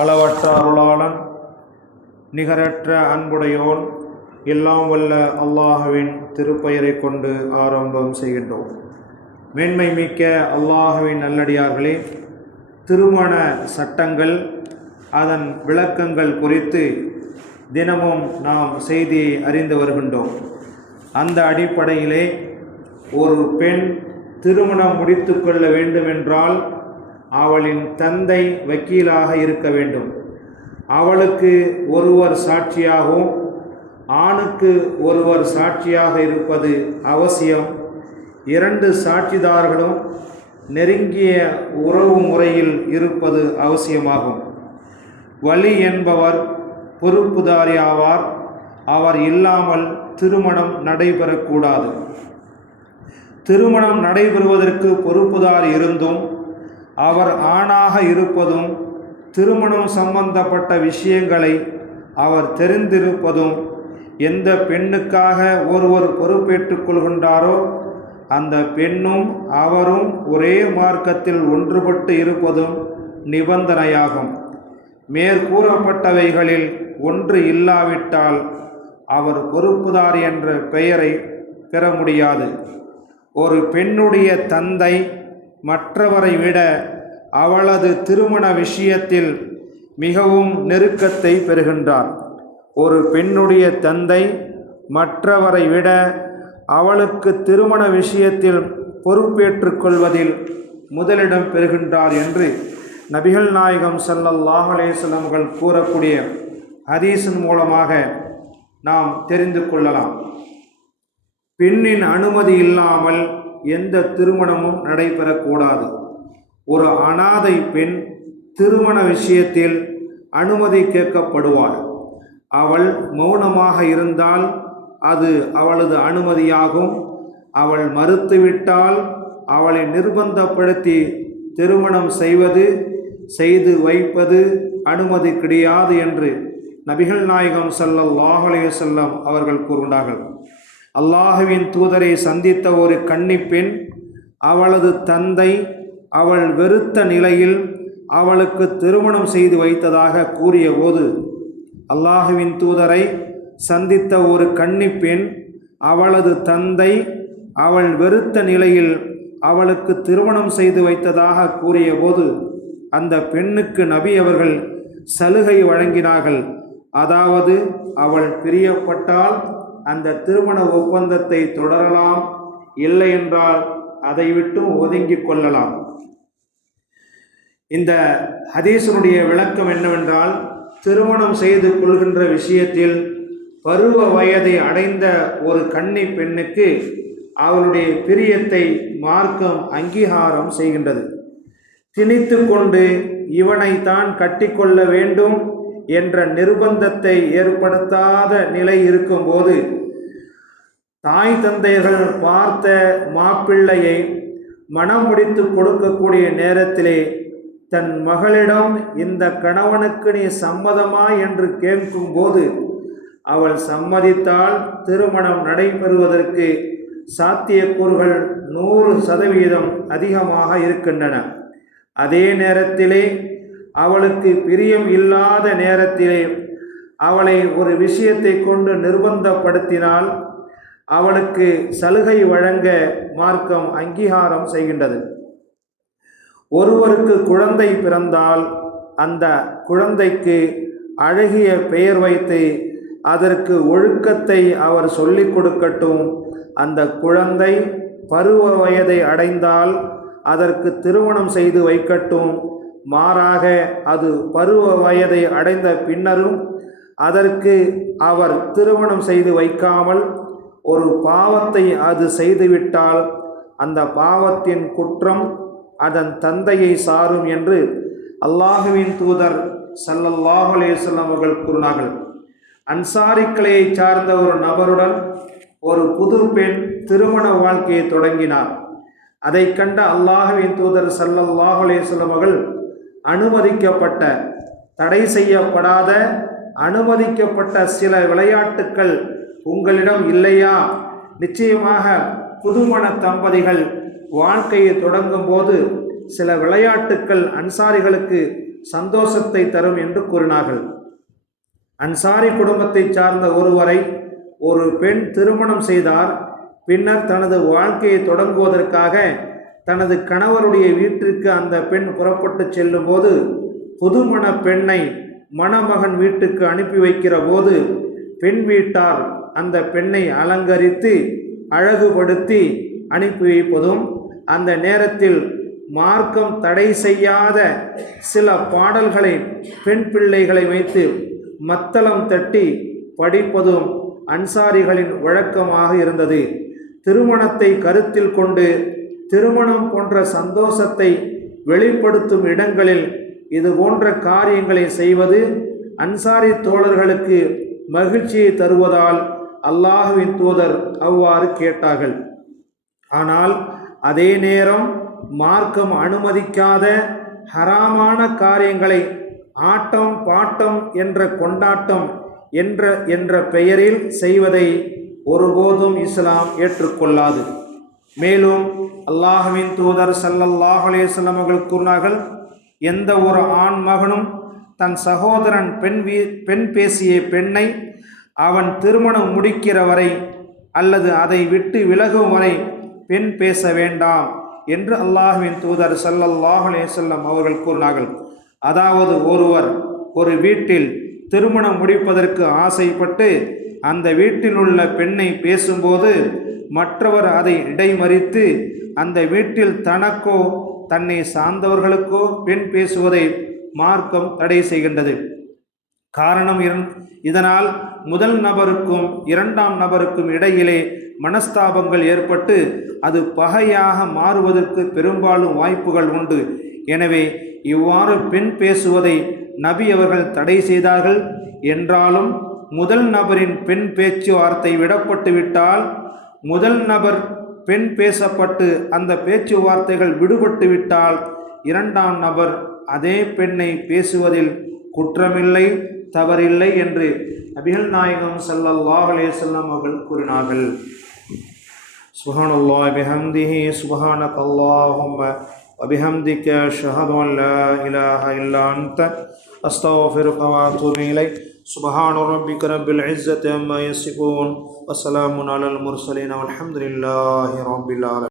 அளவற்ற அருளாளன், நிகரற்ற அன்புடையோன், எல்லாம் வல்ல அல்லாஹுவின் திருப்பெயரை கொண்டு ஆரம்பம் செய்கின்றோம். மேன்மை மிக்க அல்லாஹுவின் நல்லடியார்களே, திருமண சட்டங்கள், அதன் விளக்கங்கள் குறித்து தினமும் நாம் செய்தியை அறிந்து வருகின்றோம். அந்த அடிப்படையிலே ஒரு பெண் திருமணம் முடித்து கொள்ள வேண்டுமென்றால் அவளின் தந்தை வக்கீலாக இருக்க வேண்டும். அவளுக்கு ஒருவர் சாட்சியாகவும் ஆணுக்கு ஒருவர் சாட்சியாக இருப்பது அவசியம். இரண்டு சாட்சிதார்களும் நெருங்கிய உறவு முறையில் இருப்பது அவசியமாகும். வலி என்பவர் பொறுப்புதாரி ஆவார். அவர் இல்லாமல் திருமணம் நடைபெறக்கூடாது. திருமணம் நடைபெறுவதற்கு பொறுப்புதாரி இருந்தும் அவர் ஆணாக இருப்பதும், திருமணம் சம்பந்தப்பட்ட விஷயங்களை அவர் தெரிந்திருப்பதும், எந்த பெண்ணுக்காக ஒருவர் பொறுப்பேற்றுக் கொள்கின்றாரோ அந்த பெண்ணும் அவரும் ஒரே மார்க்கத்தில் ஒன்றுபட்டு இருப்பதும் நிபந்தனையாகும். மேற்கூறப்பட்டவைகளில் ஒன்று இல்லாவிட்டால் அவர் பொறுப்புதாரி என்ற பெயரை பெற முடியாது. ஒரு பெண்ணுடைய தந்தை மற்றவரை விட அவளது திருமண விஷயத்தில் மிகவும் நெருக்கத்தை பெறுகின்றார். ஒரு பெண்ணுடைய தந்தை மற்றவரை விட அவளுக்கு திருமண விஷயத்தில் பொறுப்பேற்றுக் கொள்வதில் முதலிடம் பெறுகின்றார் என்று நபிகள் நாயகம் ஸல்லல்லாஹு அலைஹி வஸல்லம் அவர்கள் கூறக்கூடிய ஹதீஸின் மூலமாக நாம் தெரிந்து கொள்ளலாம். பெண்ணின் அனுமதி இல்லாமல் எந்த திருமணமும் நடைபெறக்கூடாது. ஒரு அனாதை பெண் திருமண விஷயத்தில் அனுமதி கேட்கப்படுவாள். அவள் மௌனமாக இருந்தால் அது அவளது அனுமதியாகும். அவள் மறுத்துவிட்டால் அவளை நிர்பந்தப்படுத்தி திருமணம் செய்து வைப்பது அனுமதி கிடையாது என்று நபிகள் நாயகம் ஸல்லல்லாஹு அலைஹி வஸல்லம் அவர்கள் கூறுகிறார்கள். அல்லாஹுவின் தூதரை சந்தித்த ஒரு கன்னிப்பெண் அவளது தந்தை அவள் வெறுத்த நிலையில் அவளுக்கு திருமணம் செய்து வைத்ததாக கூறிய போது, அல்லாஹுவின் தூதரை சந்தித்த ஒரு கன்னிப்பெண் அவளது தந்தை அவள் வெறுத்த நிலையில் அவளுக்கு திருமணம் செய்து வைத்ததாக கூறிய போது அந்த பெண்ணுக்கு நபி அவர்கள் சலுகை வழங்கினார்கள். அதாவது அவள் பிரியப்பட்டால் அந்த திருமண ஒப்பந்தத்தை தொடரலாம், இல்லை என்றால் அதை விட்டு ஒதுங்கிக் கொள்ளலாம். இந்த ஹதீஸினுடைய விளக்கம் என்னவென்றால், திருமணம் செய்து கொள்கின்ற விஷயத்தில் பருவ வயதை அடைந்த ஒரு கன்னி பெண்ணுக்கு அவளுடைய பிரியத்தை மார்க்கம் அங்கீகாரம் செய்கின்றது. திணித்து கொண்டு இவனைத்தான் கட்டிக்கொள்ள வேண்டும் என்ற நிர்பந்தத்தை ஏற்படுத்தாத நிலை இருக்கும்போது, தாய் தந்தையர்கள் பார்த்த மாப்பிள்ளையை மனம் முடித்து கொடுக்கக்கூடிய நேரத்திலே தன் மகளிடம் இந்த கணவனுக்கு நீ சம்மதமா என்று கேட்கும்போது அவள் சம்மதித்தால் திருமணம் நடைபெறுவதற்கு சாத்தியக்கூறுகள் 100% அதிகமாக இருக்கின்றன. அதே நேரத்திலே அவளுக்கு பிரியம் இல்லாத நேரத்திலே அவளை ஒரு விஷயத்தை கொண்டு நிர்பந்தப்படுத்தினால் அவளுக்கு சலுகை வழங்க மார்க்கம் அங்கீகாரம் செய்கின்றது. ஒருவருக்கு குழந்தை பிறந்தால் அந்த குழந்தைக்கு அழகிய பெயர் வைத்து அதற்கு ஒழுக்கத்தை அவர் சொல்லிக் கொடுக்கட்டும். அந்த குழந்தை பருவ வயதை அடைந்தால் அதற்கு திருமணம் செய்து வைக்கட்டும். மாறாக அது பருவ வயதை அடைந்த பின்னரும் அதற்கு அவர் திருமணம் செய்து வைக்காமல் ஒரு பாவத்தை அது செய்துவிட்டால் அந்த பாவத்தின் குற்றம் அதன் தந்தையை சாரும் என்று அல்லாஹுவின் தூதர் ஸல்லல்லாஹு அலைஹி வஸல்லம் அவர்கள் கூறினார்கள். அன்சாரி கிளையை சார்ந்த ஒரு நபருடன் ஒரு புது பெண் திருமண வாழ்க்கையை தொடங்கினார். அதை கண்ட அல்லாஹுவின் தூதர் ஸல்லல்லாஹு அலைஹி வஸல்லம் அவர்கள் அனுமதிக்கப்பட்ட, தடை செய்யப்படாத, அனுமதிக்கப்பட்ட சில விளையாட்டுக்கள் உங்களிடம் இல்லையா? நிச்சயமாக புதுமண தம்பதிகள் வாழ்க்கையை தொடங்கும் போது சில விளையாட்டுக்கள் அன்சாரிகளுக்கு சந்தோஷத்தை தரும் என்று கூறினார்கள். அன்சாரி குடும்பத்தை சார்ந்த ஒருவரை ஒரு பெண் திருமணம் செய்தார். பின்னர் தனது வாழ்க்கையை தொடங்குவதற்காக தனது கணவருடைய வீட்டிற்கு அந்த பெண் புறப்பட்டு செல்லும் போது புதுமண பெண்ணை மணமகன் வீட்டுக்கு அனுப்பி வைக்கிற போது பெண் வீட்டார் அந்த பெண்ணை அலங்கரித்து அழகுபடுத்தி அனுப்பி வைப்பதும், அந்த நேரத்தில் மார்க்கம் தடை செய்யாத சில பாடல்களை பெண் பிள்ளைகளை வைத்து மத்தளம் தட்டி படிப்பதும் அன்சாரிகளின் வழக்கமாக இருந்தது. திருமணத்தை கருத்தில் கொண்டு திருமணம் போன்ற சந்தோஷத்தை வெளிப்படுத்தும் இடங்களில் இது போன்ற காரியங்களை செய்வது அன்சாரி தோழர்களுக்கு மகிழ்ச்சியை தருவதால் அல்லாஹ்வின் தூதர் அவ்வாறு கேட்டார்கள். ஆனால் அதே நேரம் மார்க்கம் அனுமதிக்காத ஹராமான காரியங்களை ஆட்டம் பாட்டம் என்ற கொண்டாட்டம் என்ற பெயரில் செய்வதை ஒருபோதும் இஸ்லாம் ஏற்றுக்கொள்ளாது. மேலும் அல்லாஹ்வின் தூதர் ஸல்லல்லாஹு அலைஹி வஸல்லம் அவர்கள் கூறினார்கள், எந்த ஒரு ஆண் மகனும் தன் சகோதரன் பெண் பேசிய பெண்ணை அவன் திருமணம் முடிக்கிற வரை அல்லது அதை விட்டு விலகும் வரை பெண் பேச வேண்டாம் என்று அல்லாஹ்வின் தூதர் ஸல்லல்லாஹு அலைஹி வஸல்லம் அவர்கள் கூறினார்கள். அதாவது ஒருவர் ஒரு வீட்டில் திருமணம் முடிப்பதற்கு ஆசைப்பட்டு அந்த வீட்டில் உள்ள பெண்ணை பேசும்போது மற்றவர் அதை இடைமறித்து அந்த வீட்டில் தனக்கோ தன்னை சார்ந்தவர்களுக்கோ பெண் பேசுவதை மார்க்கம் தடை செய்கின்றது. காரணம் இதனால் முதல் நபருக்கும் இரண்டாம் நபருக்கும் இடையிலே மனஸ்தாபங்கள் ஏற்பட்டு அது பகையாக மாறுவதற்கு பெரும்பாலும் வாய்ப்புகள் உண்டு. எனவே இவ்வாறு பெண் பேசுவதை நபி அவர்கள் தடை செய்தார்கள். என்றாலும் முதல் நபரின் பெண் பேச்சுவார்த்தை விடப்பட்டு விட்டால், முதல் நபர் பெண் பேசப்பட்டு அந்த பேச்சுவார்த்தைகள் விடுபட்டு விட்டால் இரண்டாம் நபர் அதே பெண்ணை பேசுவதில் குற்றமில்லை, தவறில்லை என்று நபிகள் நாயகம் ஸல்லல்லாஹு அலைஹி வஸல்லம் அவர்கள் கூறினார்கள். சுப்ஹானல்லாஹி பிஹம்திஹி சுப்ஹானக்கல்லாஹும்ம வபிஹம்திக அஷ்ஹது அன் லா இலாஹா இல்லா அன்த அஸ்தக்ஃபிருக வ அத்தூபு இலைக். சுப்ஹான ரப்பிக ரப்பில் இஸ்ஸத்தி அம்மா யசிஃபூன் வ ஸலாமுன் அலல் முர்ஸலீன் வல்ஹம்துலில்லாஹி ரப்பில் ஆலமீன்.